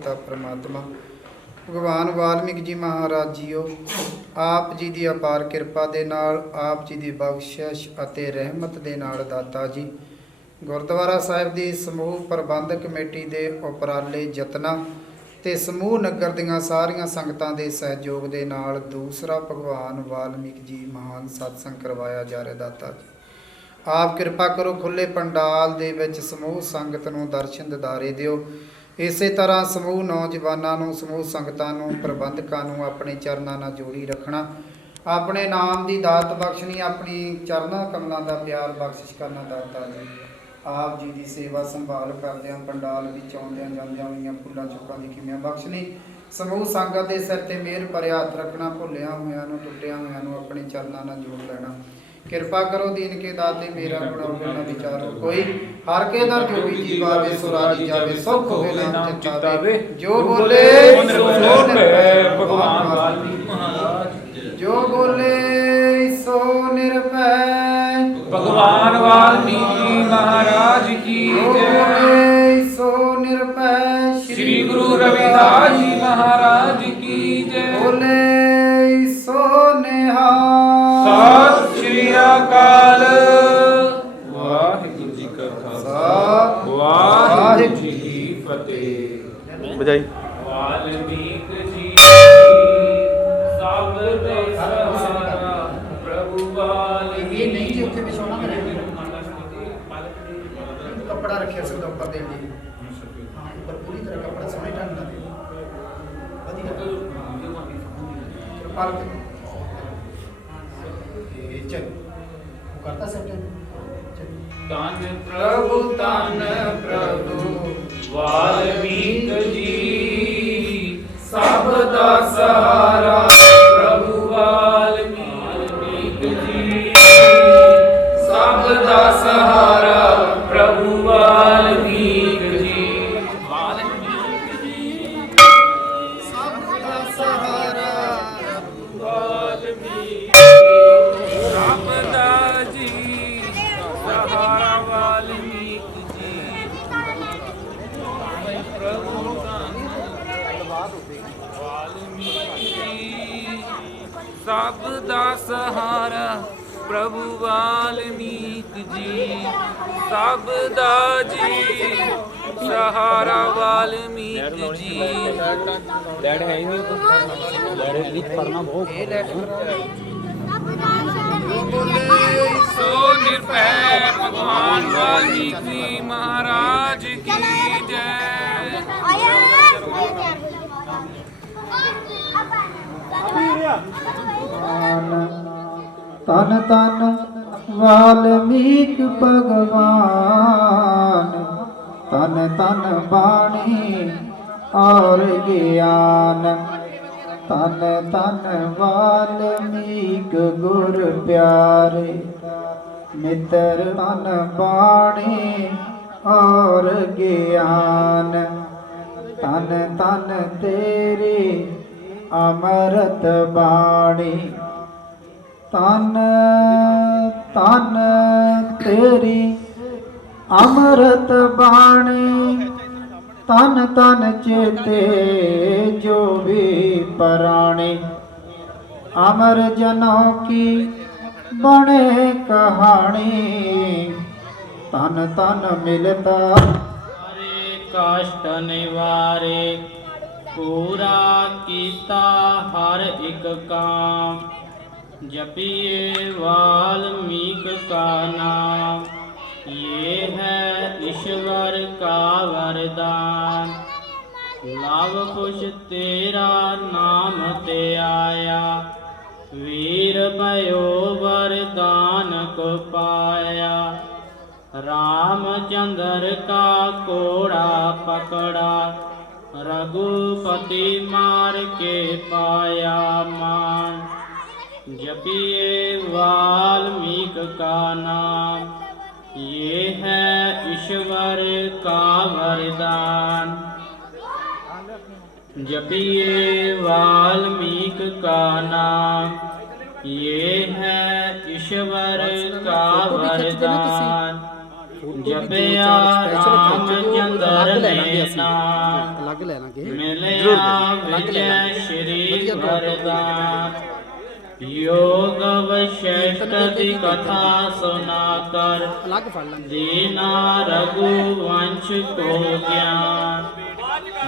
पिता परमात्मा भगवान वाल्मीकि जी महाराज जीओ, आप जी की अपार किरपा दे नाल, आप जी की बख्शिश अते रहमत दे नाल दाता जी गुरुद्वारा साहिब की समूह प्रबंधक कमेटी के उपराले जतना ते समूह नगर दियां सारियां संगतां दे सहयोग दे नाल दूसरा भगवान वाल्मीकि जी महान सत्संग करवाया जा रहा दाता जी। आप किरपा करो खुले पंडाल दे विच समूह संगत नूं दर्शन दिदारे दिओ। इसे तरह समूह नौजवानों समूह संगतां नूं प्रबंधकां नूं अपने चरणों नाल जोड़ी रखना, अपने नाम की दात बख्शनी, अपनी चरणों कमलों का प्यार बख्शिश करना दाता जी। आप जी की सेवा संभाल करदे पंडाल विच आउंदियां जांदियां होईयां फुल्लां चुक्कां दी किमियां बख्शनी, समूह संगत के सिर ते मेहर भरे हथ रखना, भुलिया होया नूं टुटिया होया नूं अपने चरणों नाल जोड़ लेना। किरपा करो दीन के दाते मेरा बनाओ ना विचारो कोई, हर के दर जो भी जीव आवे सो राजी जावे, सुख होवे नाम चितावे, जो बोले सो निर्भय भगवान वाल्मीकि महाराज, जो बोले सो निर्भय भगवान वाल्मीकि महाराज की जय। सो निर्भय श्री गुरु रविदास जी महाराज की जय। बोले सो निहाल सत श्री अकाल। वाहिगुरु जी का खालसा वाहिगुरु जी की फतेह। बजाई वाल्मीकि जी सब दे सहारा प्रभु वाल्मीकि। ये नहीं जी उत्थे बिछाउणा मेरे कपड़ा रखिया सिर ऊपर देण लई, हां ऊपर पूरी तरह कपड़ा सोहणे ढंग नाल वधिया कृपा चल वो करता सेट तन प्रभु वाल्मीकि जी सब दा सहारा प्रभु वाल्मीकि जी सब दा सहारा प्रभु वाल्मीकि जी। वाल्मीकि जी सब दा सहारा वाल्मीकि सब दा जी सहारा वाल्मीकि जी। प्रभु वाल्मीकि सब दा सहारा प्रभु वाल्मीकि जी सब दा जी सहारा वाल्मीकि जी। लैड है ही नहीं तो लैड लिख पढ़ना बहुत सो निर्भय भगवान वाल्मीकि महाराज की जय। तन तन वाल्मीकि भगवान, तन तन बाणी और ज्ञान, तन तन वाल्मीकि गुर प्यारे, मित्र तन बाणी और ज्ञान, तन तन तेरी अमृत बाणी, तन तन तेरी अमृत बाणी, तन तन चेते जो भी पराणी, अमर जनों की बने कहानी, तन तन मिलता हरे कष्ट निवारे, पूरा कीता हर एक काम, जपिए वाल्मीकि का नाम, ये है ईश्वर का वरदान। लाभ कुछ तेरा नाम ते आया, वीर भयो वरदान को पाया। रामचंद्र का कोड़ा पकड़ा, रघुपति मार के पाया मान। जपिए वाल्मीकि का नाम, ये है ईश्वर का वरदान। जपिए वाल्मीकि का नाम, ये है ईश्वर का वरदान। ਜਪਿਆ ਰਾਮ ਚੰਦਰ ਨੇ ਨਾਮ ਅਲੱਗ ਲੈ ਲਾਂਗੇ ਮਿਲਿਆ ਵਿਜੈ ਸ਼੍ਰੀ ਵਰਦਾਨ योग वशिष्ठ की कथा सुना कर ਅਲੱਗ ਫੜ ਲਾਂਗੇ दीना रघुवंश को ज्ञान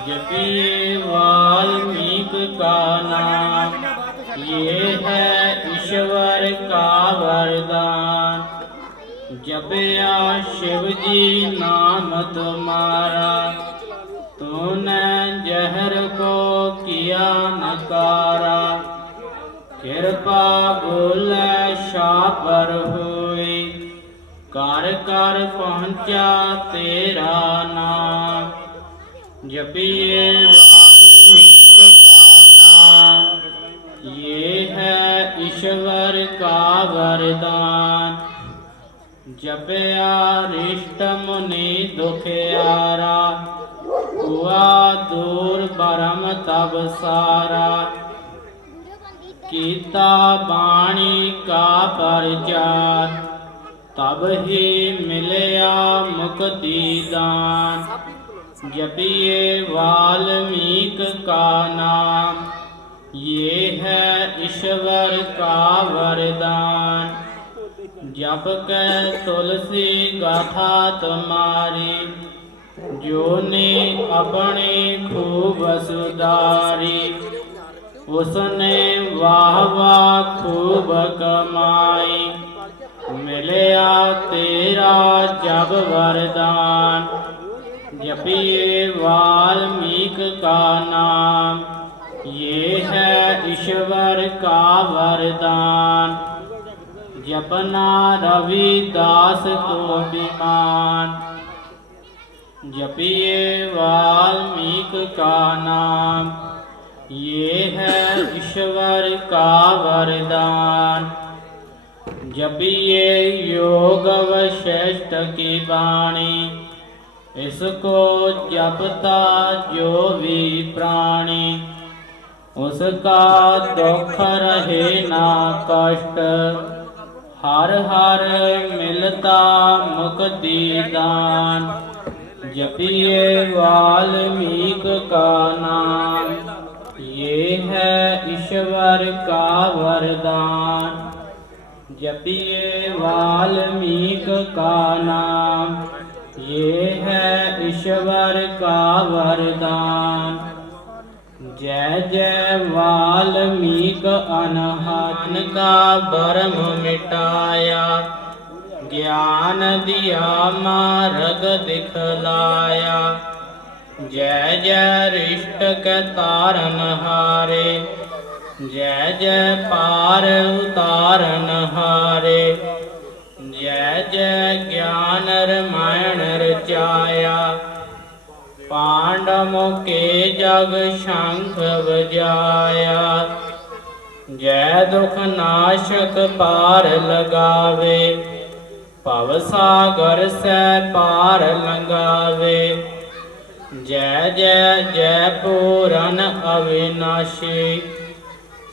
जपिए वाल्मीकि का नाम ये है ईश्वर का वरदान जपया शिव जी नाम तुम्हारा तूने जहर को किया नकारा किरपा बोले शापर हुई कर कर पहुँचा तेरा नाम जपिए वाल्मीकि का नाम ये है ईश्वर का वरदान जपया रिष्ट मुनि दुखियारा हुआ दूर बरम तब सारा कीता बाणी का प्रचार तब ही मिलया मुक्ति दान जपिए वाल्मीकि का नाम ये है ईश्वर का वरदान जप के तुलसी गाथा तुम्हारी जो ने अपनी खूब सुधारी उसने वाह वाह खूब कमाई मिलया तेरा जब वरदान जपिए वाल्मीकि का नाम ये है ईश्वर का वरदान जपना रविदास को विमान जपिए वाल्मीकि का नाम ये है ईश्वर का वरदान जपिए योग वशिष्ठ की वाणी इसको जपता जो भी प्राणी उसका दुख रहे ना कष्ट हर हर मिलता मुक्ति दान जपिए वाल्मीकि का नाम ये है ईश्वर का वरदान जपिए वाल्मीकि का नाम ये है ईश्वर का वरदान जय जय वाल्मीकि अनहन का भरम मिटाया ज्ञान दिया मार्ग दिखलाया जय जय रिष्ट के तारन हारे जय जय पार उतारन हारे जय जय ज्ञान रामायण रचाया पांडव के जग शंख बजाया जय दुख नाशक पार लगावे भव सागर से पार लगावे जय जय जय पूरन अविनाशी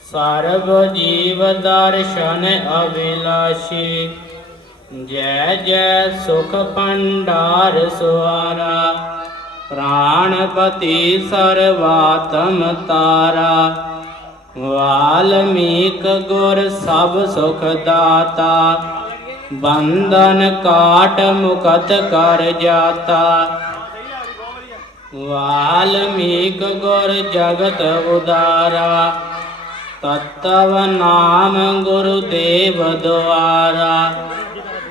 सर्व जीव दर्शन अभिलाषी जय जय सुख भंडार सुहारा प्राणपति सर्वात्म तारा वाल्मीकि गुर सब सुख दाता बंधन काट मुकत कर जाता वाल्मीकि गुर जगत उदारा तत्व नाम गुरुदेव द्वारा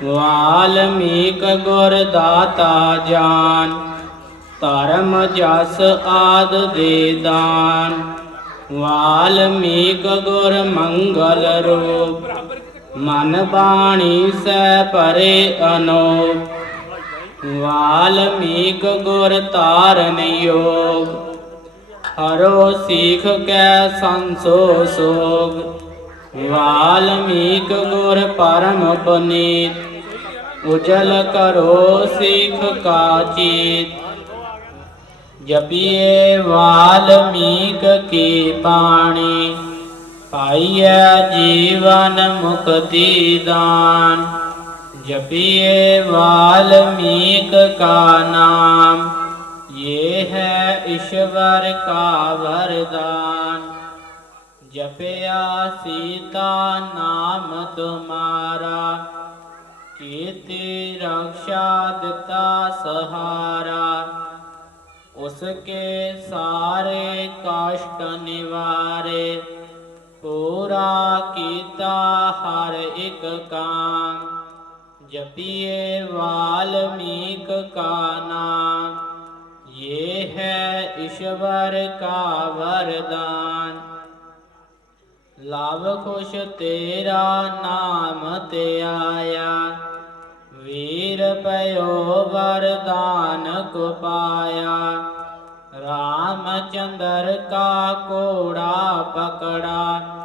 वाल्मीकि गुर दाता जान धर्म जस आद दे दान वाल्मीकि गुर मंगल रूप मन बाणी से परे अनूप वाल्मीकि गुर तारन योग हरो सीख कै संसो सोग वाल्मीकि गुर परम पुनीत उजल करो सीख का चीत जपिए वाल्मीकि की बाणी पाइय जीवन मुक्ति दान जपिए वाल्मीक का नाम, ये है ईश्वर का वरदान। जपया सीता नाम तुम्हारा, कीर्ति रक्षा दिता सहारा। उसके सारे कष्ट निवारे, पूरा कीता हर एक काम। जपिए वाल्मीक का नाम, ये है ईश्वर का वरदान। लाभ खुश तेरा नाम ते आया, वीर पयो वरदान को पाया। रामचंद्र का कोड़ा पकड़ा,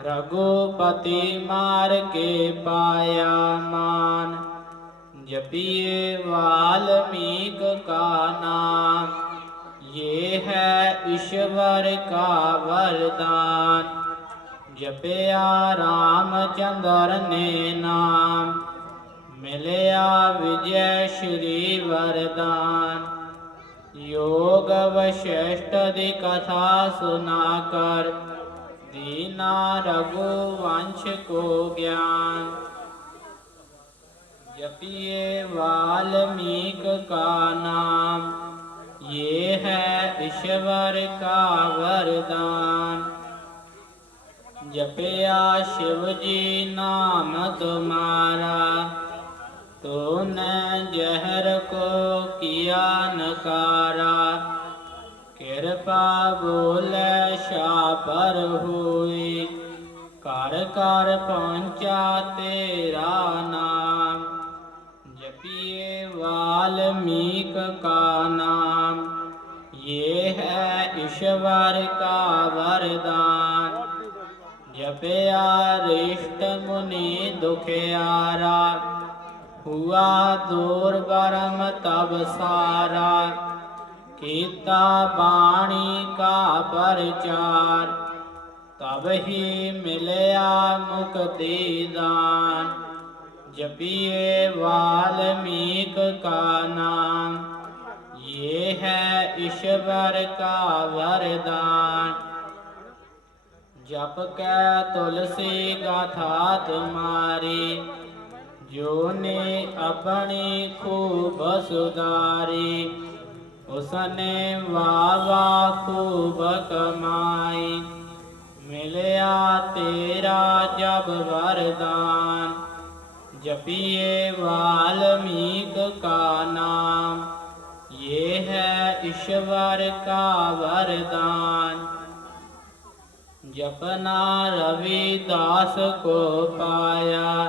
रघुपति मार के पाया मान। जपिए वाल्मीक का नाम, ये है ईश्वर का वरदान। जपया रामचंद्र ने नाम, मिलया विजय श्री वरदान। योग वशिष्ठ दी कथा सुनाकर, दीना रघुवंश को ज्ञान। जपिए वाल्मीक का नाम, ये है ईश्वर का वरदान। जपया शिव जी नाम तुम्हारा, तूने जहर को किया नकारा। कृपा बोले शापर हुई, कर कर पहुँचा तेरा नाम। जपिए वाल्मीक का नाम, ये है ईश्वर का वरदान। जपया रिष्ट मुनि दुखियारा, हुआ दूर बरम तब सारा। कीता बाणी का प्रचार, तब ही मिलया मुक्ति दान। जपिए वाल्मीक का नाम, ये है ईश्वर का वरदान। जप के तुलसी गाथा तुम्हारी, जो ने अपनी खूब सुधारी। उसने वावा खूब कमाई, मिलया तेरा जब वरदान। जपिए वाल्मीक का नाम, ये है ईश्वर का वरदान। जपना रविदास को पाया,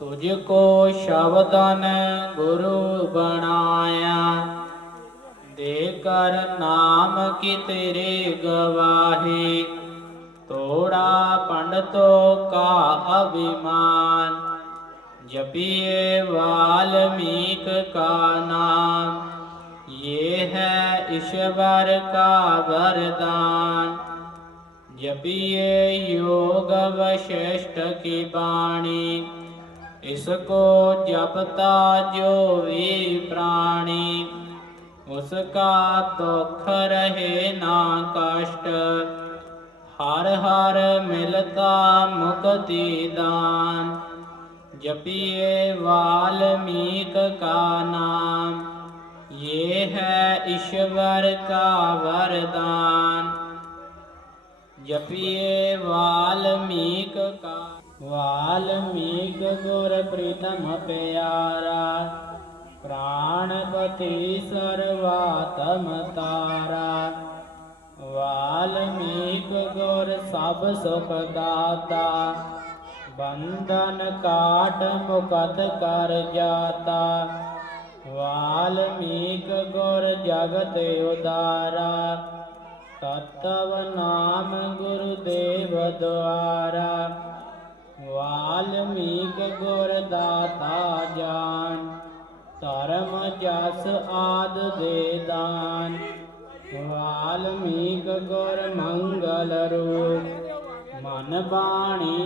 तुझको शब्दन गुरु बनाया। देकर नाम की तेरी गवाही, तोड़ा पंडितों का अभिमान। जपिए वाल्मीक का नाम, ये है ईश्वर का वरदान। जपिए योग वशिष्ठ की वाणी, इसको जपता जो भी प्राणी। उसका दुख रहे ना कष्ट, हर हर मिलता मुक्ति दान। जपिए वाल्मीक का नाम, ये है ईश्वर का वरदान। जपिए वाल्मीक का, वाल्मीक गुर प्रीतम प्यारा। प्राणपति सर्वात्म तारा, वाल्मीक गुर सब सुख दाता। बंधन काट मुकत कर जाता, वाल्मीक गुर जगत उदारा। तत्व नाम गुरुदेव द्वारा, वाल्मीक गुर दाता जान। धर्म जस आद दे दान, वाल्मीक गुर मंगल रूप। मन बाणी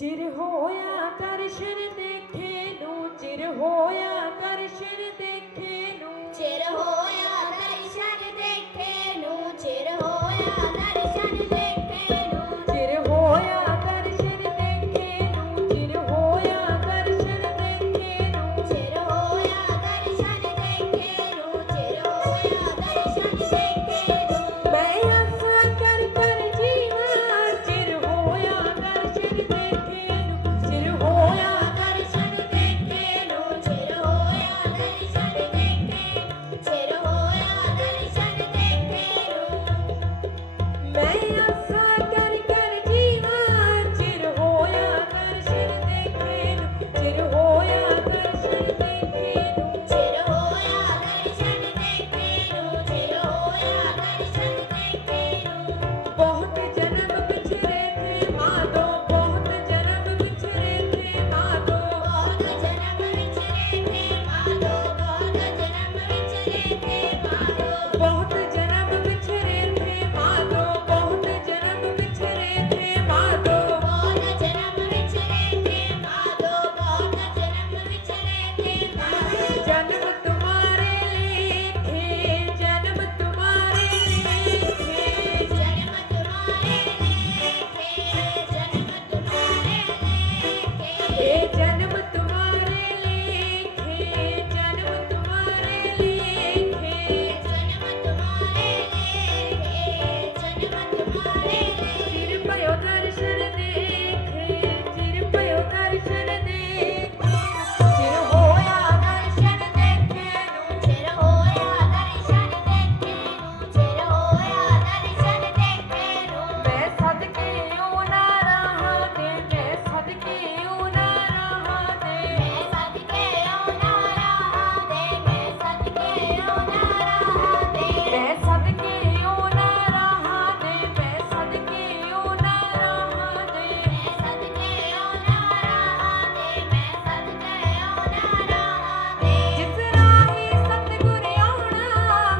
चिर होया दर्शन देखे नू, चिर होया दर्शन देखे नू, चिर होया दर्शन देखे नू, चिर होया दर्शन देखे नू, चिर होया दर्शन देखे नू, चिर होया दर्शन देखे नू, चिर होया दर्शन देखे नू, चिर होया दर्शन देखे नू। मैं आशा कर कर जीवा, चिर होया दर्शन देखे नू, चिर होया दर्शन देखे नू, चिर होया दर्शन देखे, चिर होया दर्शन देखे नू। मैं आशा कर कर जीवा, चिर होया दर्शन देखे नू, चिर होया दर्शन देखे नू। चिर होया दर्शन देखे नू, चिर होया दर्शन देखे नू। बहुत जन्म बिछड़े थे माधो, बहुत जन्म बिछड़े थे माधो, बहुत जन्म बिछड़े थे माधो, बहुत जन्म बिछड़े थे माधो। बहुत जन्म बिछड़े थे माधो, बहुत जन्म बिछड़े थे माधो। बहुत जन्म बिछड़े थे माधो, बहुत जन्म बिछड़े थे माधो। जन्म तुम्हारे लेखे, जन्म तुम्हारे लेखे, जन्म तुम्हारे लेखे, जन्म तुम्हारे लेखे। ए जन्म तुम्हारे लेखे, जन्म तुम्हारे लेखे। जन्म तुम्हारे लेखे, जन्म तुम्हारे लेखे। चिर पयो दर्शन देखे, चिर पयो दर्शन देखे, चिर होया दर्शन देखे नू, चिर होया दर्शन देखे नू, चिर होया दर्शन देखे नू। मैं सदके यूं ना रहा दे, मैं सदके यूं ना रहा दे, मैं सदके यूं ना रहा दे, मैं सदके यूं ना रहा दे। मैं सदके यूं ना रहा दे, मैं सदके यूं ना रहा दे। मैं सदके यूं ना रहा दे, मैं सदके यूं ना रहा दे। जिस राही सतगुर आउणा,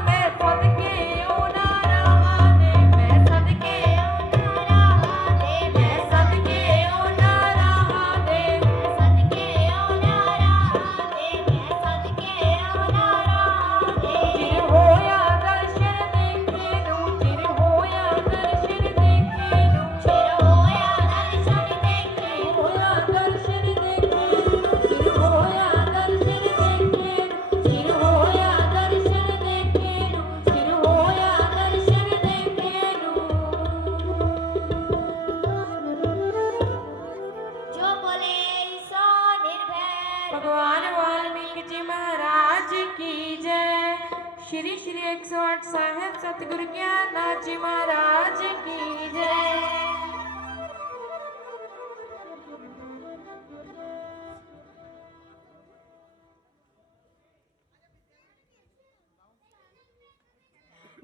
मैं सदके यूं ना रहा दे, मैं सदके यूं ना रहा दे, मैं सदके यूं ना रहा दे। सदके यूं ना रहा दे, मैं सदके यूं ना रहा दे। चिर होया दर्शन देखे नू, चिर होया दर्शन देखे नू, चिर होया दर्शन देखे नू, होया दर्शन देखे नू, चिर होया दर्शन देखे नू, चिर होया दर्शन देखे नू, चिर होया दर्शन देखे नू। जो बोले सो निर्भय। भगवान वाल्मीकि जी महाराज की जय। श्री श्री 108 साहेब सतगुरु ज्ञाननाथ जी महाराज की जय।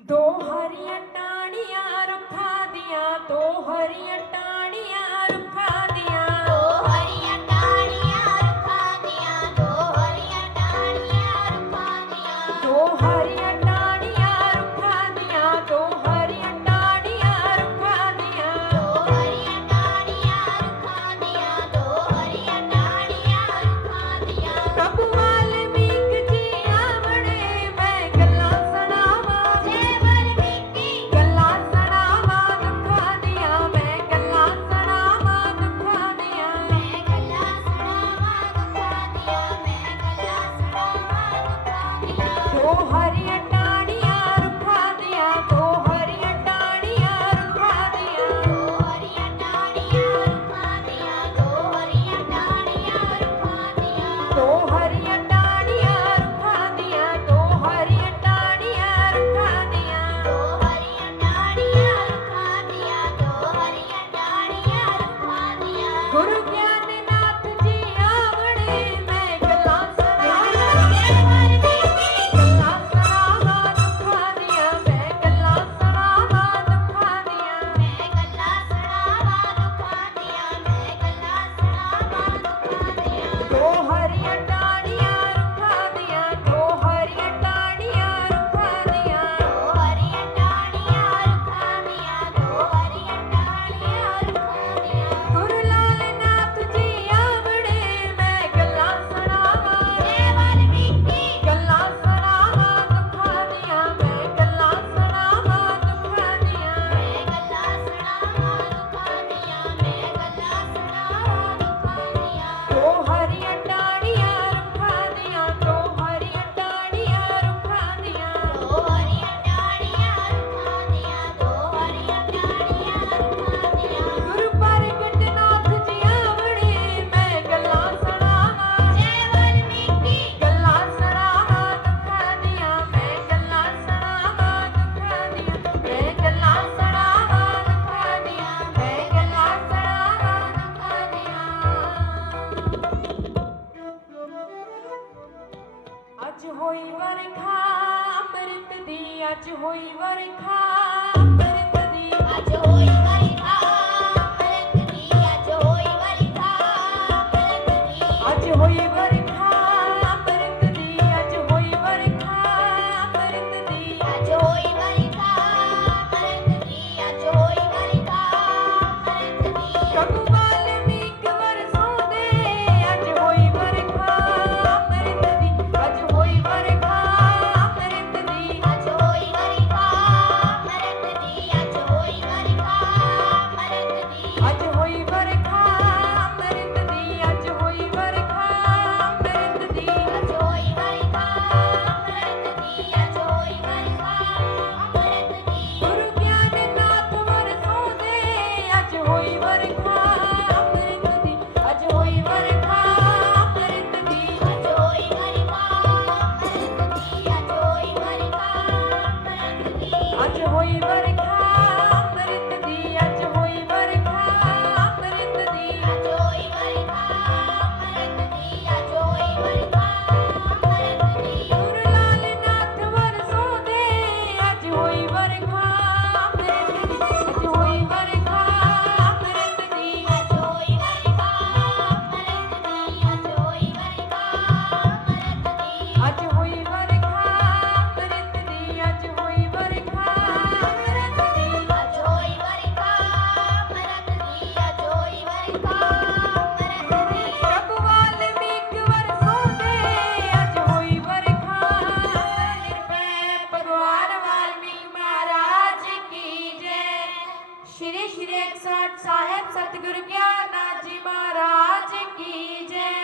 दो हरियां टाणियां रुखा दियां, दो हरियां टाणियां रुखा दियां। दो हरियां टाणियां रुखा दियां, दो हरियां टाणियां रुखा दियां। दो हरियां टाणियां रुखा दियां, दो हरियां टाणियां रुखा दियां। दो हरियां टाणियां रुखा दियां, दो हरियां टाणियां रुखा दियां। प्रभु वाल्मीकि जी आवणे, मैं गल्लां सुणावां। जय वाल्मीकि, गल्लां सुणावां दुखां दियां, मैं गल्लां श्री 61 साहेब सतगुरु ज्ञाननाथ जी महाराज की जय।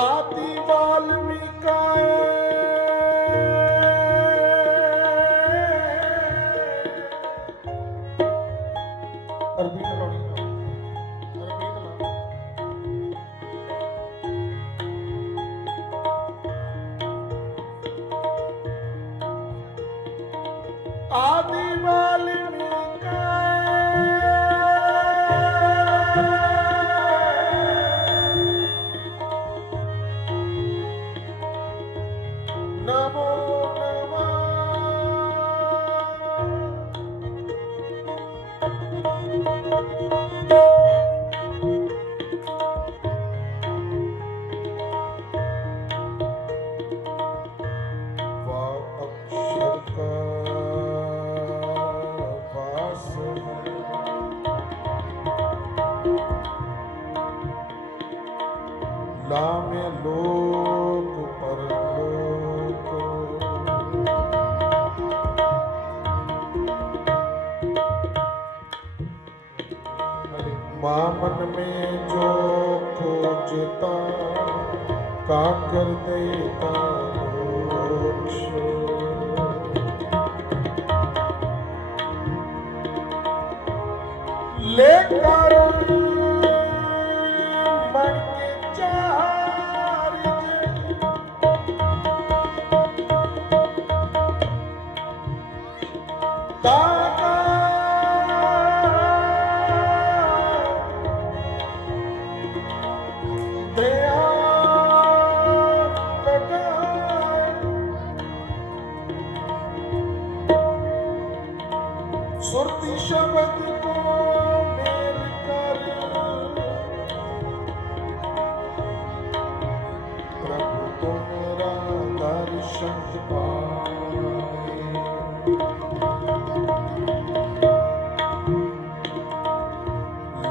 आदि वाल्मीकाय अरबी आदि नमो लामे लोक परलोक मामन में जो खोजता काकर देता मोक्ष लेकर मन के चार दाता दया लगाए सुरती शब्द को मेल कर प्रभु को मेरा दर्शन पाए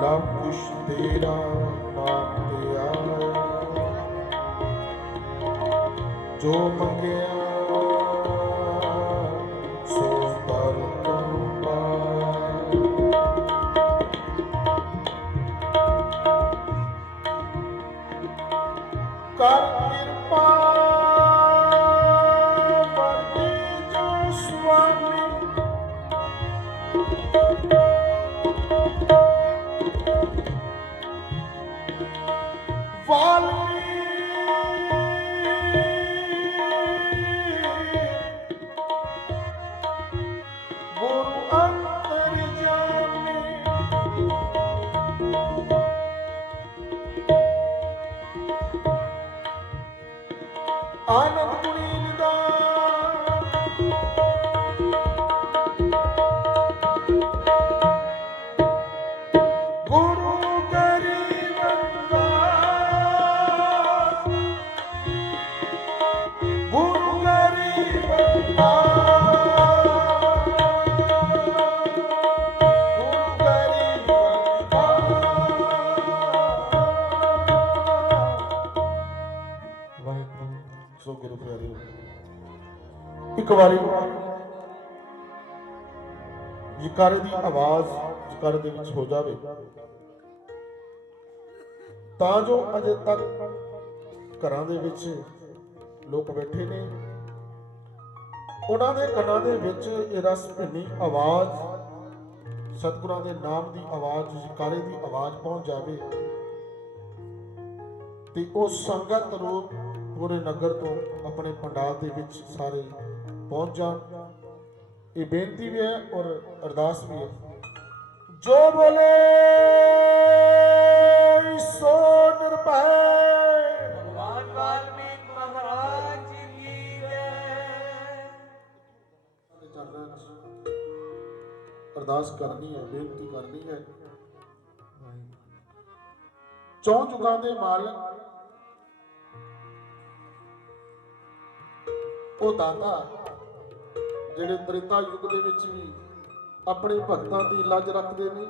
लव कुछ तेरा नाम दिया जो मंगया सो पर तुम पाए कर कृपा बंदी जो स्वामी गुरु अंतर्यामी आनंद पुरी निदान ਇੱਕ ਵਾਰੀ ਜਕਾਰੇ ਦੀ ਆਵਾਜ਼ ਜਕਾਰੇ ਦੇ ਵਿੱਚ ਹੋ ਜਾਵੇ ਤਾਂ ਜੋ ਅਜੇ ਤੱਕ ਘਰਾਂ ਦੇ ਵਿੱਚ ਲੋਕ ਬੈਠੇ ਨੇ ਉਹਨਾਂ ਦੇ ਕੰਨਾਂ ਦੇ ਵਿੱਚ ਇਹ ਰਸ ਭਿੰਨੀ ਆਵਾਜ਼ ਸਤਿਗੁਰਾਂ ਦੇ ਨਾਮ ਦੀ ਆਵਾਜ਼ ਜਕਾਰੇ ਦੀ ਆਵਾਜ਼ ਪਹੁੰਚ ਜਾਵੇ ਤੇ ਉਹ ਸੰਗਤ ਰੂਪ ਪੂਰੇ ਨਗਰ ਤੋਂ ਆਪਣੇ ਪੰਡਾਲ ਦੇ ਵਿੱਚ ਸਾਰੇ ਪਹੁੰਚ ਜਾਣ। ਇਹ ਬੇਨਤੀ ਵੀ ਹੈ ਔਰ ਅਰਦਾਸ ਵੀ ਹੈ। ਜੋ ਬੋਲੇ ਸੋ ਨਿਰਭੈ ਭਗਵਾਨ ਵਾਲਮੀਕ ਮਹਾਰਾਜ ਜੀ ਕੀ ਜੈ। ਚਰਨਾਂ 'ਚ ਅਰਦਾਸ ਕਰਨੀ ਹੈ, ਬੇਨਤੀ ਕਰਨੀ ਹੈ। ਚੌਂ ਜੁਗਾਂ ਦੇ ਮਾਲਕ ਉਹ ਦਾਤਾ ਜਿਹੜੇ ਤ੍ਰੇਤਾ ਯੁੱਗ ਦੇ ਵਿੱਚ ਵੀ ਆਪਣੇ ਭਗਤਾਂ ਦੀ ਲੱਜ ਰੱਖਦੇ ਨੇ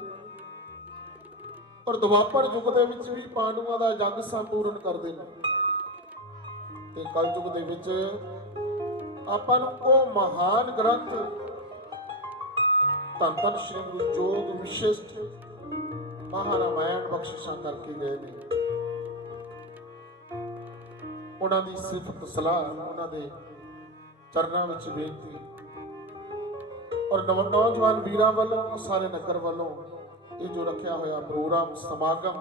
ਔਰ ਦੁਆਪਰ ਯੁੱਗ ਦੇ ਵਿੱਚ ਵੀ ਪਾਂਡੂਆਂ ਦਾ ਜਗ ਸੰਪੂਰਨ ਕਰਦੇ ਨੇ ਤੇ ਕਲਯੁਗ ਦੇ ਵਿੱਚ ਆਪਾਂ ਨੂੰ ਉਹ ਮਹਾਨ ਗ੍ਰੰਥ ਧੰਨ ਧੰਨ ਸ਼੍ਰੀ ਗੁਰੂ ਜੋਗ ਵਿਸ਼ਿਸ਼ਟ ਮਹਾਰਾਮਾਇਣ ਬਖਸ਼ਿਸ਼ਾਂ ਕਰਕੇ ਗਏ ਨੇ। ਉਹਨਾਂ ਦੀ ਸਿਫਤ ਸਲਾਹ ਉਹਨਾਂ ਦੇ ਚਰਨਾਂ ਵਿੱਚ ਬੇਨਤੀ ਔਰ ਨੌਜਵਾਨ ਵੀਰਾਂ ਵੱਲੋਂ ਸਾਰੇ ਨਗਰ ਵੱਲੋਂ ਇਹ ਜੋ ਰੱਖਿਆ ਹੋਇਆ ਪ੍ਰੋਗਰਾਮ ਸਮਾਗਮ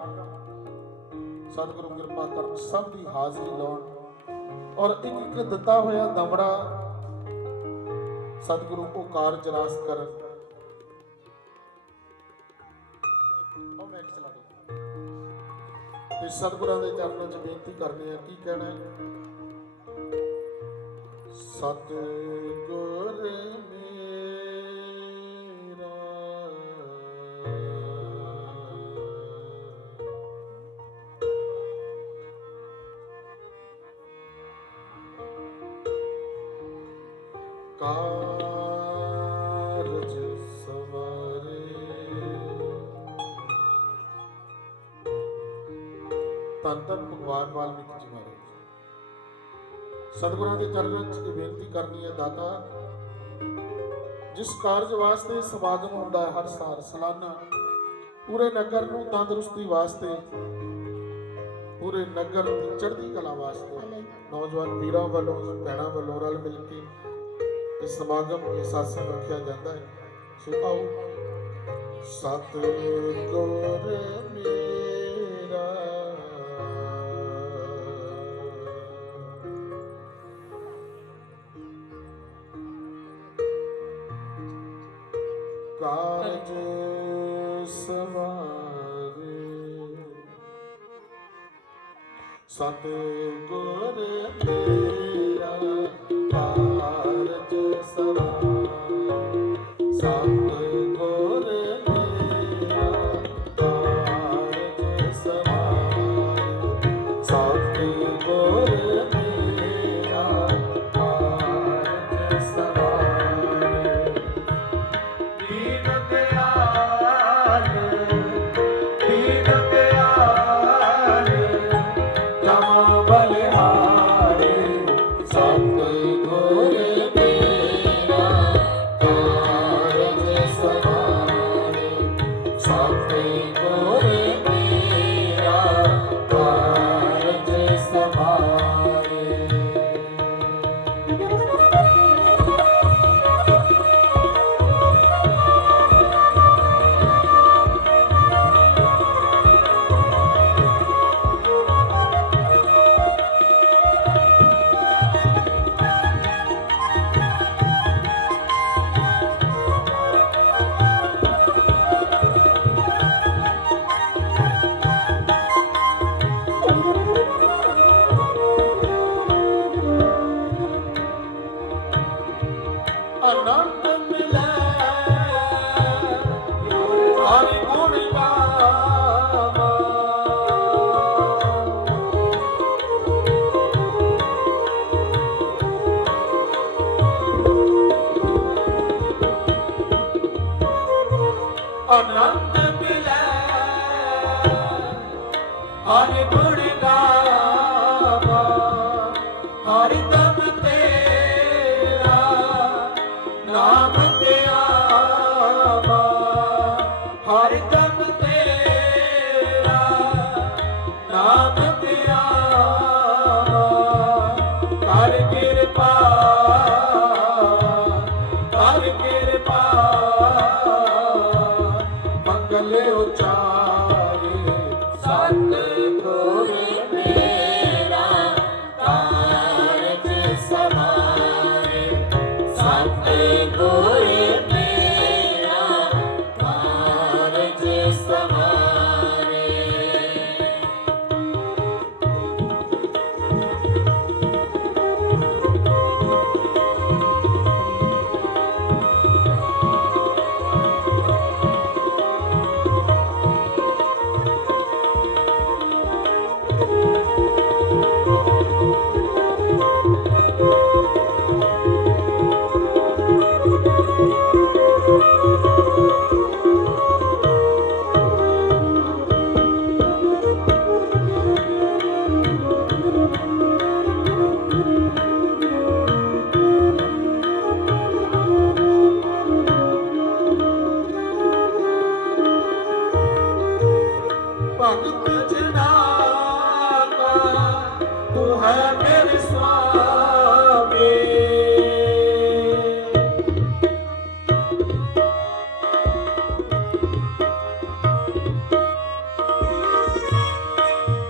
ਸਤਿਗੁਰੂ ਕਿਰਪਾ ਕਰਨ ਸਭ ਦੀ ਹਾਜ਼ਰੀ ਲਾਉਣ ਔਰ ਇੱਕ ਇੱਕ ਦਿੱਤਾ ਹੋਇਆ ਦਮੜਾ ਸਤਿਗੁਰੂ ਉਹ ਕਾਰਜ ਰਾਸ ਕਰਨ। ਤੇ ਸਤਿਗੁਰਾਂ ਦੇ ਚਰਨਾਂ 'ਚ ਬੇਨਤੀ ਕਰਨੀ ਹੈ। ਕੀ ਕਹਿਣਾ ਹੈ? ਸਤਿਗੁਰ ਮੇਰਾ ਕਾਰਜ ਸਵਾਰੇ ਧੰਨ ਧੰਨ ਭਗਵਾਨ ਵਾਲਮੀਕ ਜੀ ਮਹਾਰਾਜ। ਸਤਿਗੁਰਾਂ ਦੇ ਚਰਨਾਂ 'ਚ ਇਹ ਬੇਨਤੀ ਕਰਨੀ ਹੈ। ਦਾਤਾ ਜਿਸ ਕਾਰਜ ਵਾਸਤੇ ਸਮਾਗਮ ਹੁੰਦਾ ਹੈ ਹਰ ਸਾਲ ਸਾਲਾਨਾ ਪੂਰੇ ਨਗਰ ਨੂੰ ਤੰਦਰੁਸਤੀ ਵਾਸਤੇ ਪੂਰੇ ਨਗਰ ਦੀ ਚੜ੍ਹਦੀ ਕਲਾ ਵਾਸਤੇ ਨੌਜਵਾਨ ਵੀਰਾਂ ਵੱਲੋਂ ਭੈਣਾਂ ਵੱਲੋਂ ਰਲ ਮਿਲ ਕੇ ਇਹ ਸਮਾਗਮ ਇਹ ਸਾਸੰਗ ਰੱਖਿਆ ਜਾਂਦਾ ਹੈ। ਸੋ ਆਓ ਸਤਿਗੁਰ ਮੇਰਾ ਕਾਰਜ ਸਵਾਰੇ ਸਤਿਗੁਰ ਮੇਰਾ ਕਾਰਜ ਸਵਾਰੇ ਸਤਿਗੁਰ ਮੇਰਾ ਕਾਰਜ ਸਵਾਰੇ ਸਤਿਗੁਰ ਮੇਰਾ ਕਾਰਜ ਸਵਾਰੇ ਦੀਨ ਦਿਆਲ ਜਮਾ ਬਲਿਹਾਰੇ ਸਤਿਗੁਰ ਮੇਰਾ ਕਾਰਜ ਸਵਾਰੇ ਸਤਿਗੁਰ ਮੇਰਾ ਕਾਰਜ ਸਵਾਰੇ। ਆਨੰਦ ਮਿਲੇ ਹਰਿ ਗੁਣ ਗਾਵਾਂ ਆਨੰਦ ਮਿਲੇ ਹਰਿ ਗੁਣ ਗਾਵਾਂ ਹਰਿ ਦਮ ਤੇਰਾ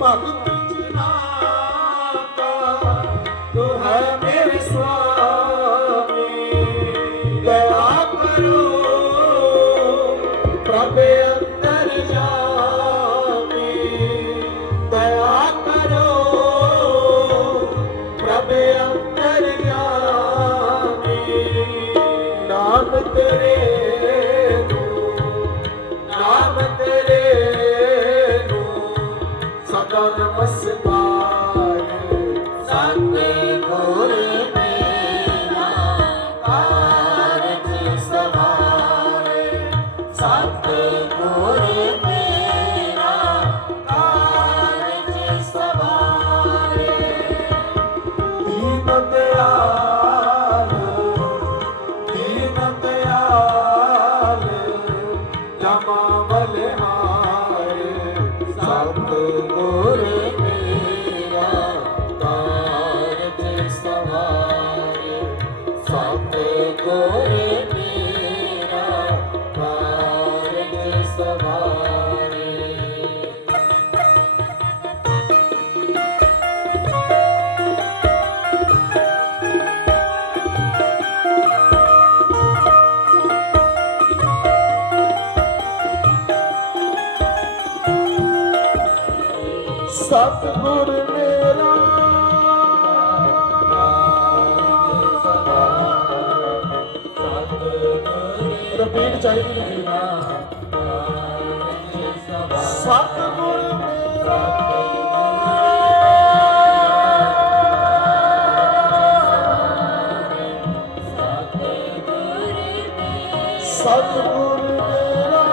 भगत जना का तू है मेरे स्वामी दया करो प्रभु अंतर जामी दया करो प्रभु अंतर जामी नाम तेरे सदा नमस्कार सतगुर मेरा कारज सवारे सतगुर मेरा कारज सवारे दीन दयाल जमा बलिहारे सतगुर मेरा कारज सवारे सतगुर मेरा कारज सवारे सतगुर मेरा रिपीट चाहिए सतगुर मेरा सतगुर मेरा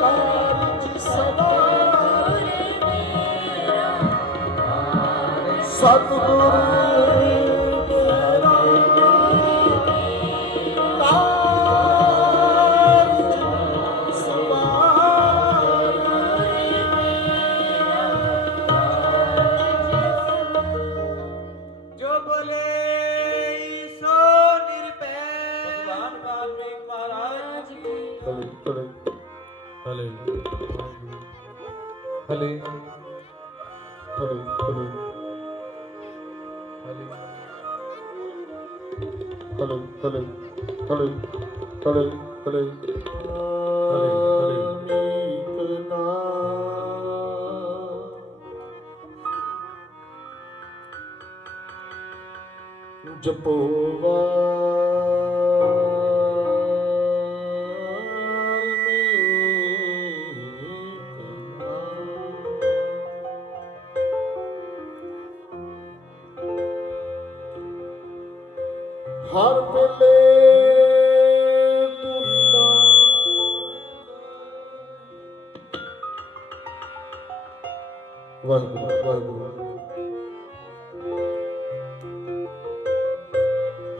कारज सवारे सतगुर मेरा कारज सवारे जो बोले सो निरपै भगवान वाल्मीकि महाराज की हले हले हले हले हले हले हले हले हले जपोवा हर वेले तुरना वाहिगुरू वाहिगुरू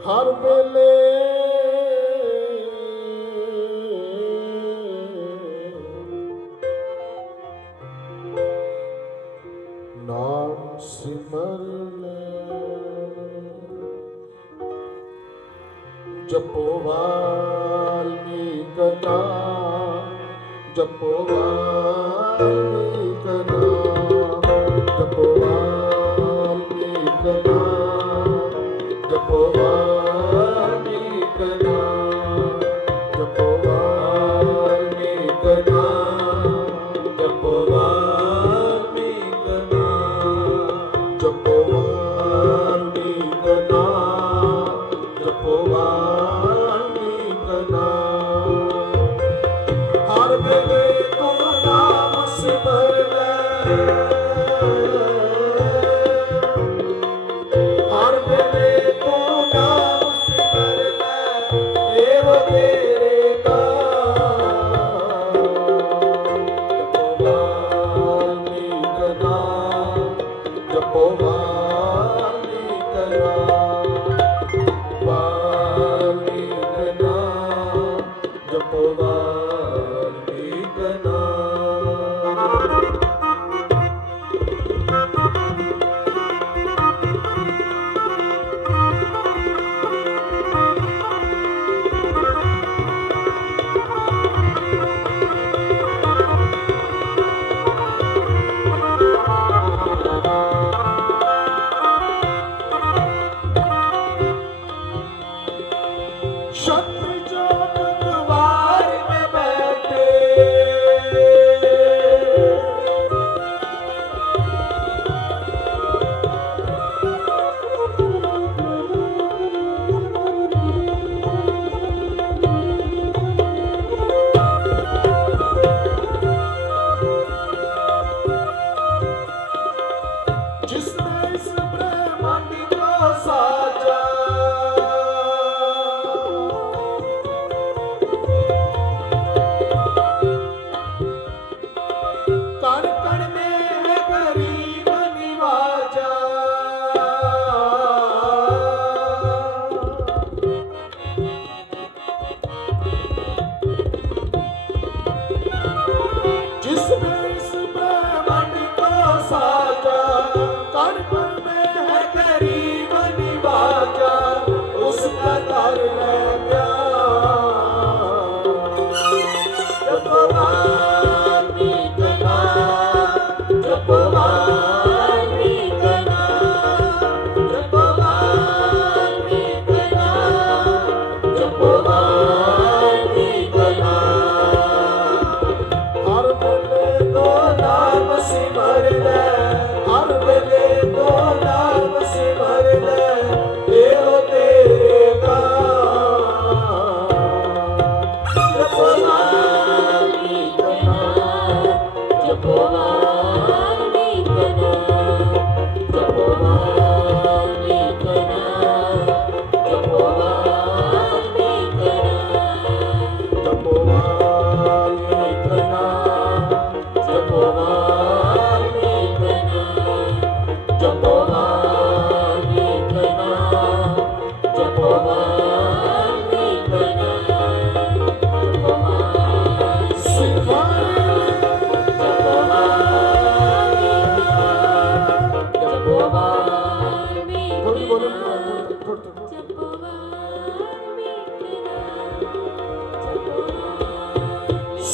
हर वेले नाम सिमर ले जपो वाल्मीकि नाम जपो वाल्मीकि नाम जपो वाल्मीकि नाम जपो वाल्मीकि नाम जपो वाल्मीकि नाम जपो वाल्मीकि नाम जपो वाल्मीकि नाम जपो वाल्मीकि नाम हर वेले तुम नाम सिमर ले हर वेले तुम नाम सिमर ले देव तेरे का जपो वाल्मीकि नाम वाल्मीकि नाम जपो वाल्मीकि नाम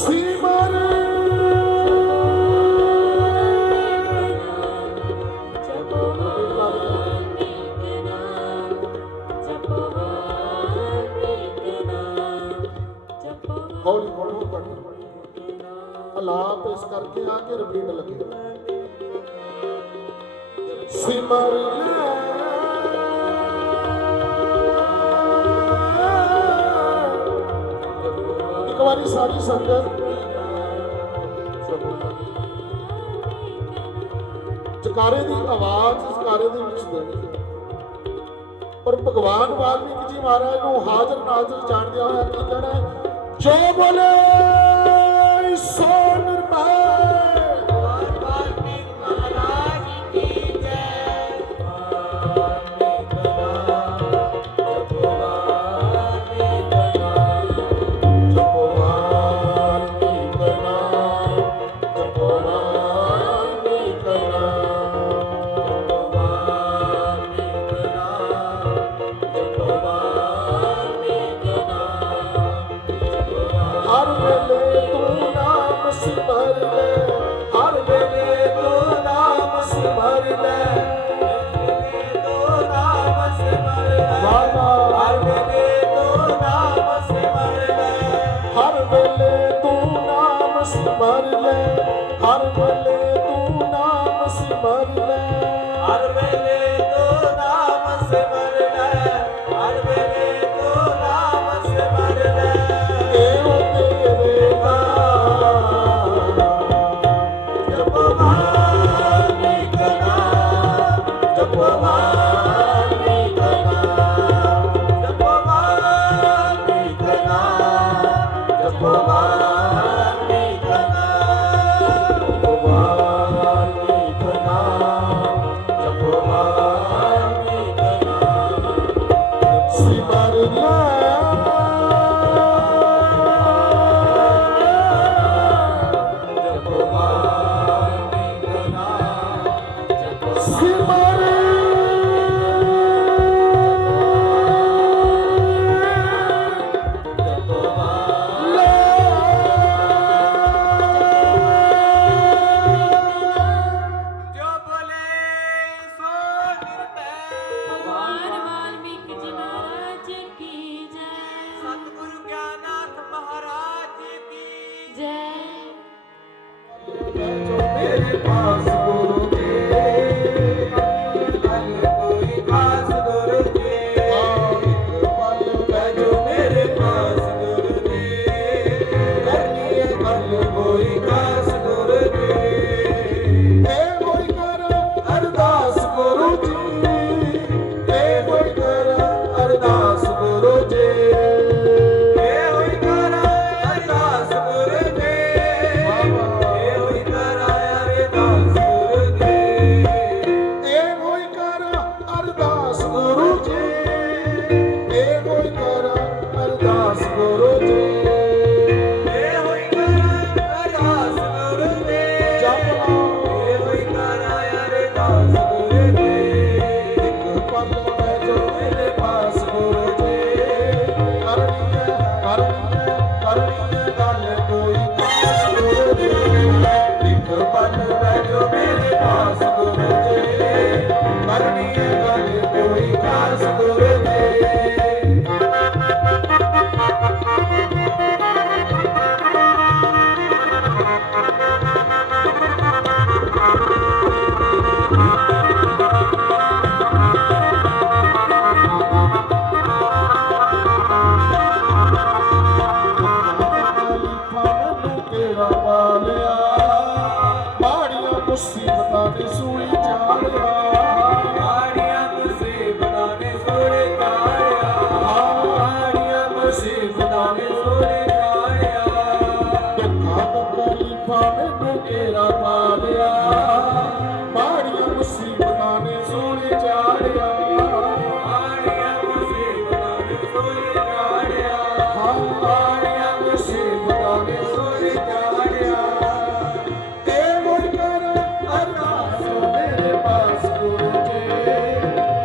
ਸਿਮਰ ਜਪੋ ਵਾਲਮੀਕ ਨਾਮ ਜਪੋ ਵਾਲਮੀਕ ਨਾਮ ਜਪੋ ਹੌਲੀ ਹੌਲੀ ਪੜ੍ਹੋ ਅਲਾਪ ਇਸ ਕਰਕੇ ਆ ਕੇ ਰਿਪੀਟ ਲੱਗੇ ਸਿਮਰ ਇੱਕ ਵਾਰੀ ਸਾਰੀ ਸੰਗਤ ਜਕਾਰੇ ਦੀ ਆਵਾਜ਼ ਜਕਾਰੇ ਦੇ ਵਿੱਚ ਦੇਣੀ ਪਰ ਭਗਵਾਨ ਵਾਲਮੀਕ ਜੀ ਮਹਾਰਾਜ ਨੂੰ ਹਾਜ਼ਰ ਨਾਜ਼ਰ ਜਾਣਦਿਆਂ ਹੋਇਆ ਕੀ ਕਹਿਣਾ ਹੈ ਜੋ ਬੋਲੇ ਸੋ ਨਿਰਭੈ ਵਾਲਮੀਕ ਮਹਾਰਾਜ ਕੀ ਜੈ ਵਾਲਮੀਕ ਨਾਮ ਜਪੋ ਵਾਲਮੀਕ ਨਾਮ ਜਪੋ ਵਾਲਮੀਕ ਨਾਮ ਜਪੋ ਵਾਲਮੀਕ ਨਾਮ ਹਰ ਵੇਲੇ ਤੂੰ ਨਾਮ ਸਿਮਰ ਲੈ ਹਰ ਵੇਲੇ ਤੂੰ ਨਾਮ ਸਿਮਰ ਲੈ ਹਰ ਵੇਲੇ ਤੂੰ ਨਾਮ ਸਿਮਰ ਲੈ ਹਰ ਵੇਲੇ ਤੂੰ ਨਾਮ ਸਿਮਰ ਲੈ ਹਰ ਵੇਲੇ ਤੂੰ ਨਾਮ ਸਿਮਰ ਲੈ ਹਰ ਵੇਲੇ ਤੂੰ ਨਾਮ ਸਿਮਰ ਲੈ ਹਰ ਵੇਲੇ ਤੂੰ ਨਾਮ ਸਿਮਰ ਲੈ ਇਹੋ ਤੇਰੇ ਨਾਮ ਜਪੋ ਵਾਲਮੀਕ ਨਾਮ ਜਪੋ ਵਾਲਮੀਕ ਨਾਮ ਜਪੋ ਵਾਲਮੀਕ ਨਾਮ ਜਪੋ ਵਾਲਮੀਕ ਨਾਮ ਜਪੋ ਵਾਲਮੀਕ ਨਾਮ ਜਪੋ ਵਾਲਮੀਕ ਨਾਮ ਸਿਮਰ ਲੈ ਜਪੋ ਵਾਲਮੀਕ ਨਾਮ ਜਪੋ ਸਿਮਰ ਜਪੋ ਲੈ ਜੋ ਬੋਲੇ ਸੋ ਨਿਰਭੈ ਭਗਵਾਨ ਵਾਲਮੀਕ ਜੀ ਮਹਾਰਾਜ ਕੀ ਜੈ ਸਤਿਗੁਰੂ ਗਿਆਨਨਾਥ ਮਹਾਰਾਜ ਕੀ ਜੈ ਮੇਰੇ ਪਾਸ ਗੁਰੂ ਜੀ ਗੱਲ ਕੋਈ ਖਾਸ ਗੁਰੂ ਜੀ ਪਲ ਜੋ ਮੇਰੇ ਪਾਸ ਗੁਰੂ ਜੀ ਕਰਨੀ ਹੈ ਗੱਲ ਕੋਈ ਖਾਸ ਗੁਰੂ ਜੀ ਇਹ ਹੋਈ ਕਰ ਅਰਦਾਸ ਗੁਰੂ ਜੀ ਇਹ ਹੋਈ ਕਰ ਅਰਦਾਸ ਗੁਰੂ ਜੀ ਇਹ ਹੋਈ ਕਰ ਅਰਦਾਸ ਗੁਰੂ ਜੀ ਇਹ ਹੋਈ ਕਰ ਅਰਦਾਸ ਗੁਰੂ ਜੀ ਇਹ ਹੋਈ ਕਰ ਅਰਦਾਸ ਗੁਰੂ ਜੀ ਇਹ ਹੋਈ ਕਰ ਅਰਦਾਸ ਗੁਰੂ ਜੀ ਇਹ ਹੋਈ ਕਰ ਅਰਦਾਸ ਗੁਰੂ ਜੀ ਜਪ ਲਓ ਇਹ ਹੋਈ ਕਰ ਅਰਦਾਸ ਗੁਰੂ ਜੀ ਇੱਕ ਪਲ ਬਹਿ ਜੋ ਮੇਰੇ ਪਾਸ ਗੁਰੂ ਜੀ ਕਰਨੀ ਹੈ ਗੱਲ ਕੋਈ ਖਾਸ ਗੁਰੂ ਜੀ ਇੱਕ ਪਲ ਬਹਿ ਜੋ ਮੇਰੇ ਪਾਸ ਗੁਰੂ ਜੀ ਕਰਨੀ ਹੈ ਗੱਲ ਕੋਈ ਖਾਸ ਗੁਰੂ ਜੀ ਮੈਨੂੰ ਕਿਹੜਾ ਪਾਲਿਆ ਮਾੜੀਆਂ ਮੁਸੀਬਤਾਂ ਦੀ ਸੂਈ ਚਾਲਿਆ ਆੜੀਆਂ ਮੁਸੀਬਤਾਂ ਨੇ ਸੋੜੇ ਤਾਰਿਆ ਆੜੀਆਂ ਮੁਸੀਬਤਾਂ ਨੇ ਸੋੜੇ ਤਾਰਿਆ ਦੁੱਖਾਂ ਤਕਲੀਫਾਂ ਮੈਨੂੰ ਕਿਹੜਾ ਪਾਲਿਆ ਮਾੜੀਆਂ ਮੁਸੀਬਤਾਂ ਨੇ ਸੂਈ ਚਾਲਿਆ ਆੜੀਆਂ ਮੁਸੀਬਤਾਂ ਨੇ ਸੋੜੇ ਤਾਰਿਆ ਆੜੀਆਂ ਮੁਸੀਬਤਾਂ ਨੇ ਸੂਈ ਚਾਲਿਆ ਇਹ ਮੁੜ ਕਰ ਅਰਦਾਸ ਮੇਰੇ ਪਾਸ ਗੁਰੂ ਜੀ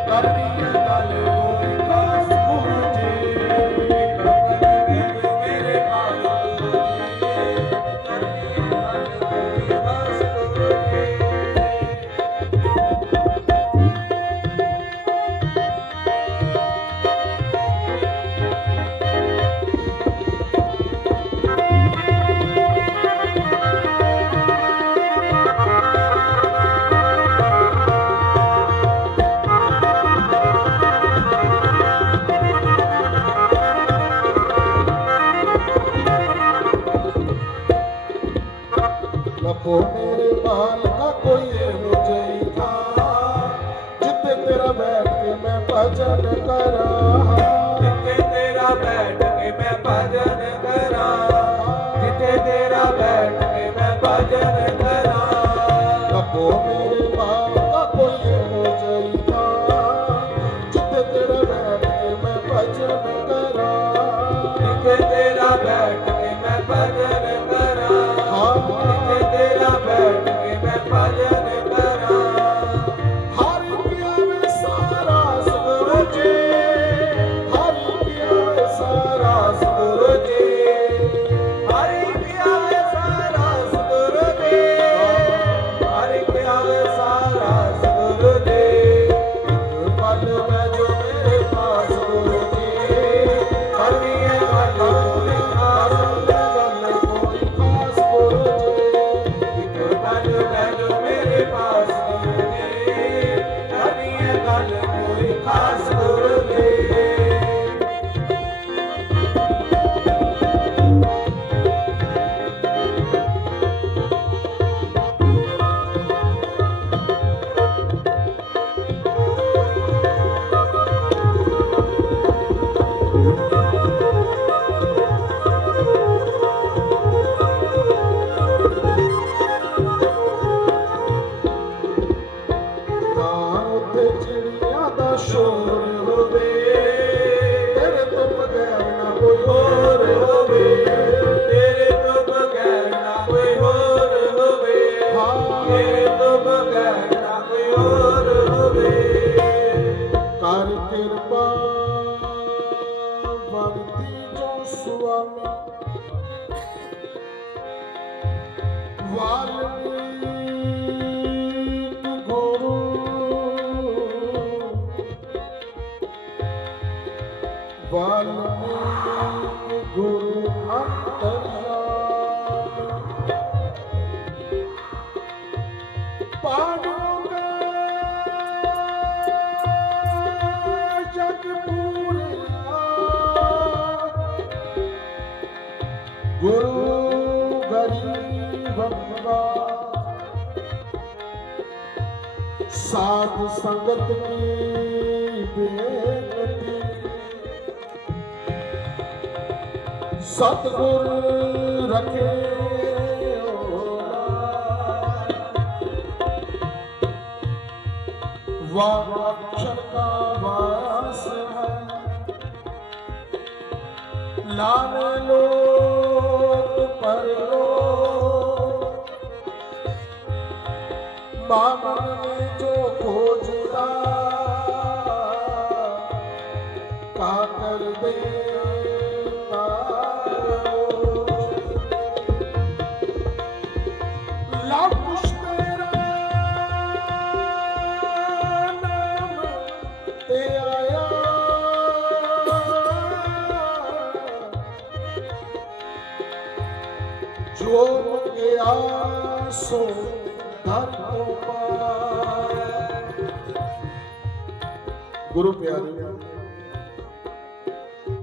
ਕਰਨੀ ਹੈ ਗੱਲ ਕੋਈ ਖਾਸ ਗੁਰੂ ਜੀ ਮੇਰੇ हो मेरे बाल का कोई मुझे था जिते तेरा बैठ के मैं भजन करा जिथे तेरा बैठ के मैं भजन करा जिथे तेरा बैठ के मैं भजन करा हो मेरे बाल का कोई मुझे था जिते तेरा बैठ के मैं भजन करा जिथे तेरा बैठ के मैं भजन करा जिथे तेरा बैठ के मैं भजन करा हरि पिया में सारा सतगुरु जी हरि पिया में सारा सतगुरु जी हरि पिया वे सारा सतगुरु जी हरि पिया वे सारा सतगुरु जी एक पल में जो मेरे पास गुरु जी हरि है गल कोई खास गल कोई खास गुरु जी एक पल में जो मेरे पास गुरु जी हरि है गल कोई खास गुरु जी ਨਾ ਉੱਥੇ ਚਿੜੀਆਂ ਦਾ ਸ਼ੋਰ ਹੋਵੇ ਤੇਰੇ ਤੋਂ ਬਗੈਰ ਨਾ ਕੋਈ ਹੋਰ ਹੋਵੇ ਤੇਰੇ ਤੋਂ ਬਗੈਰ ਨਾ ਕੋਈ ਹੋਰ ਹੋਵੇ ਤੇਰੇ ਤੋਂ ਬਗੈਰ ਨਾ ਕੋਈ ਹੋਰ ਹੋਵੇ ਕਰ ਕਿਰਪਾ ਵਰਤੀ ਜੋ ਸੁਆਮੀ ਵਾਲਮੀਕ ਗੁਰੂ ਵਾਲਮੀਕ ਗੁਰੂ ਅੰਤਰਯਾਮੀ ਪਾੜੂਗਾ ਜਗ ਪੂਰਿਆ ਗੁਰੂ ਗਰੀਬ ਬੰਦਾ ਸਾਧ ਸੰਗਤ ਕੀ ਬੇਨਤੀ ਸਤਿਗੁਰ ਰਖੇ वाक्षर का वास है लाने लोग पर लोग बामन में जो खोजता का कर देता लव कुछ तेरा नाम ते आया जो गया सो धर को पाया गुरु प्यारे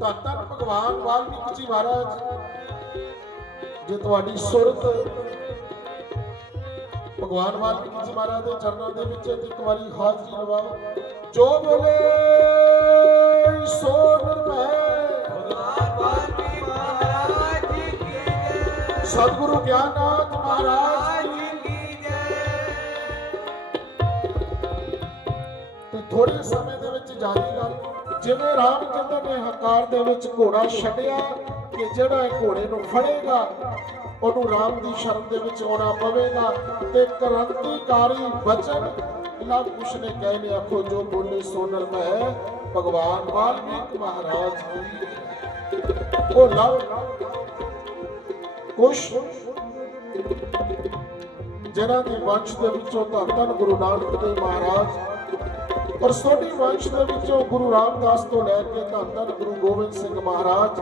ਧੰਨ ਭਗਵਾਨ ਵਾਲਮੀਕ ਜੀ ਮਹਾਰਾਜ ਜੇ ਤੁਹਾਡੀ ਸੁਰਤ ਭਗਵਾਨ ਵਾਲਮੀਕ ਜੀ ਮਹਾਰਾਜ ਦੇ ਚਰਨਾਂ ਦੇ ਵਿੱਚ ਇੱਕ ਵਾਰੀ ਹਾਜ਼ਰੀ ਲਵਾਓ ਜੋ ਬੋਲੇ ਸੋ ਨਿਰਭੈ ਭਗਵਾਨ ਵਾਲਮੀਕ ਮਹਾਰਾਜ ਜੀ ਕੀ ਜੈ ਸਤਿਗੁਰੂ ਗਿਆਨਨਾਥ ਮਹਾਰਾਜ ਜੀ ਕੀ ਜੈ ਤੇ ਥੋੜੇ ਸਮੇਂ ਦੇ ਵਿੱਚ ਜਾਰੀ ਗੱਲ ਜਿਵੇਂ ਰਾਮਚੰਦਰ ਨੇ ਹੰਕਾਰ ਦੇ ਵਿੱਚ ਘੋੜਾ ਛੱਡਿਆ ਕਿ ਜਿਹੜਾ ਇਹ ਘੋੜੇ ਨੂੰ ਫੜੇਗਾ ਉਹਨੂੰ ਰਾਮ ਦੀ ਸ਼ਰਨ ਦੇ ਵਿੱਚ ਆਉਣਾ ਪਵੇਗਾ ਤੇ ਕ੍ਰਾਂਤੀਕਾਰੀ ਬਚਨ ਲਵ ਕੁਸ਼ ਨੇ ਕਹਿ ਲਿਆ ਆਖੋ ਜੋ ਬੋਲੇ ਸੋਨਰ ਮੈਂ ਭਗਵਾਨ ਵਾਲਮੀਕ ਮਹਾਰਾਜ ਜੀ ਉਹ ਲਵ ਕੁਸ਼ ਜਿਹਨਾਂ ਦੀ ਵੰਸ਼ ਦੇ ਵਿੱਚੋਂ ਧੰਨ ਗੁਰੂ ਨਾਨਕ ਦੇਵ ਮਹਾਰਾਜ ਔਰ ਸੋਢੀ ਵੰਸ਼ ਦੇ ਵਿੱਚੋਂ ਗੁਰੂ ਰਾਮਦਾਸ ਤੋਂ ਲੈ ਕੇ ਧੰਨ ਗੁਰੂ ਗੋਬਿੰਦ ਸਿੰਘ ਮਹਾਰਾਜ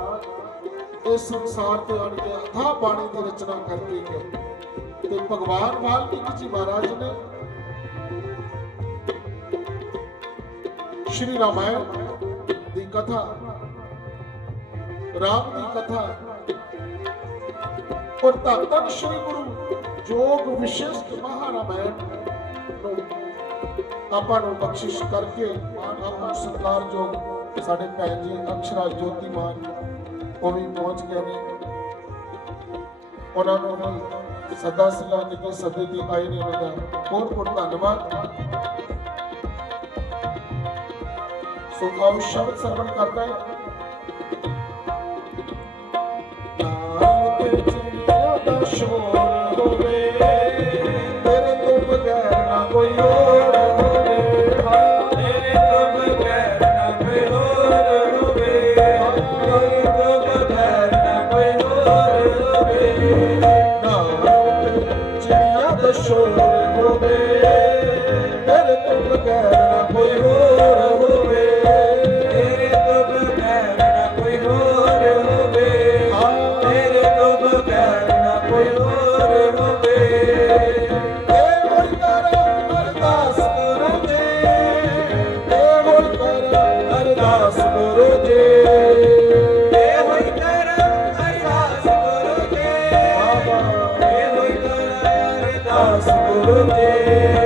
ਇਸ ਸੰਸਾਰ ਤੇ ਆਣ ਕੇ ਅਥਾਹ ਬਾਣੀ ਦੀ ਰਚਨਾ ਕਰਕੇ ਗਏ ਤੇ ਭਗਵਾਨ ਵਾਲਮੀਕ ਜੀ ਮਹਾਰਾਜ ਨੇ ਸ਼੍ਰੀ ਰਾਮਾਇਣ ਦੀ ਕਥਾ ਰਾਮ ਦੀ ਕਥਾ ਔਰ ਧੰਨ ਸ਼੍ਰੀ ਗੁਰੂ ਜੋਗ ਵਿਸ਼ਿਸ਼ਟ ਮਹਾਰਾਮਾਇਣ ਨੂੰ ਆਪਾਂ ਨੂੰ ਬਖਸ਼ਿਸ਼ ਕਰਕੇ ਆਪਾਂ ਸਤਿਕਾਰਯੋਗ ਸਾਡੇ ਭੈਣ ਜੀ ਅਕਸ਼ਰਾ ਜੋਤੀਮਾਨ ਉਹ ਵੀ ਪਹੁੰਚ ਗਏ ਨੇ। ਉਹਨਾਂ ਨੂੰ ਵੀ ਸਦਾ ਸਲਾਮ ਕੇ ਸਦੇ ਦੀ ਆਏ ਨੇ, ਉਹਨਾਂ ਦਾ ਬਹੁਤ ਬਹੁਤ ਧੰਨਵਾਦ। ਸੋ ਆਓ ਸ਼ਬਦ ਸਰਵਣ ਕਰਦਾ ਹੈ। ਨਾਮ ਤੇ ਚਿੜੀਆਂ ਦਾ ਸ਼ੋਰ ਹੋਵੇ, ਤੇਰੇ ਤੋਂ ਬਗੈਰ ਨਾ ਕੋਈ ਹੋਰ ਹੋਵੇ, ਤੇਰੇ ਤੋਂ ਬਗੈਰ ਨਾ ਕੋਈ ਹੋਰ ਹੋਵੇ, ਤੇਰੇ ਤੋਂ ਬਗੈਰ ਨਾ ਕੋਈ ਹੋਰ ਹੋਵੇ। ਨਾਮ ਤੇ ਚਿੜੀਆਂ ਦਾ ਸ਼ੋਰ ਹੋਵੇ, ਤੇਰੇ ਤੋਂ ਬਗੈਰ ਨਾ ਕੋਈ ਹੋਰ ਹੋਵੇ, ਤੇਰੇ ਤੋਂ ਬਗੈਰ ਨਾ ਕੋਈ ਹੋਰ ਹੋਵੇ, ਤੇਰੇ ਤੋਂ ਬਗੈਰ ਨਾ ਕੋਈ ਹੋਰ ਹੋਵੇ। ਇਹ ਹੋਈ ਕਰ ਅਰਦਾਸ ਗੁਰੂ ਜੀ, ਇਹ ਹੋਈ ਕਰ ਅਰਦਾਸ ਗੁਰੂ ਜੀ। ਇਹ ਹੋਈ ਕਰ ਅਰਦਾਸ ਗੁਰੂ ਜੀ, ਇਹ ਹੋਈ ਕਰ ਅਰਦਾਸ ਗੁਰੂ ਜੀ।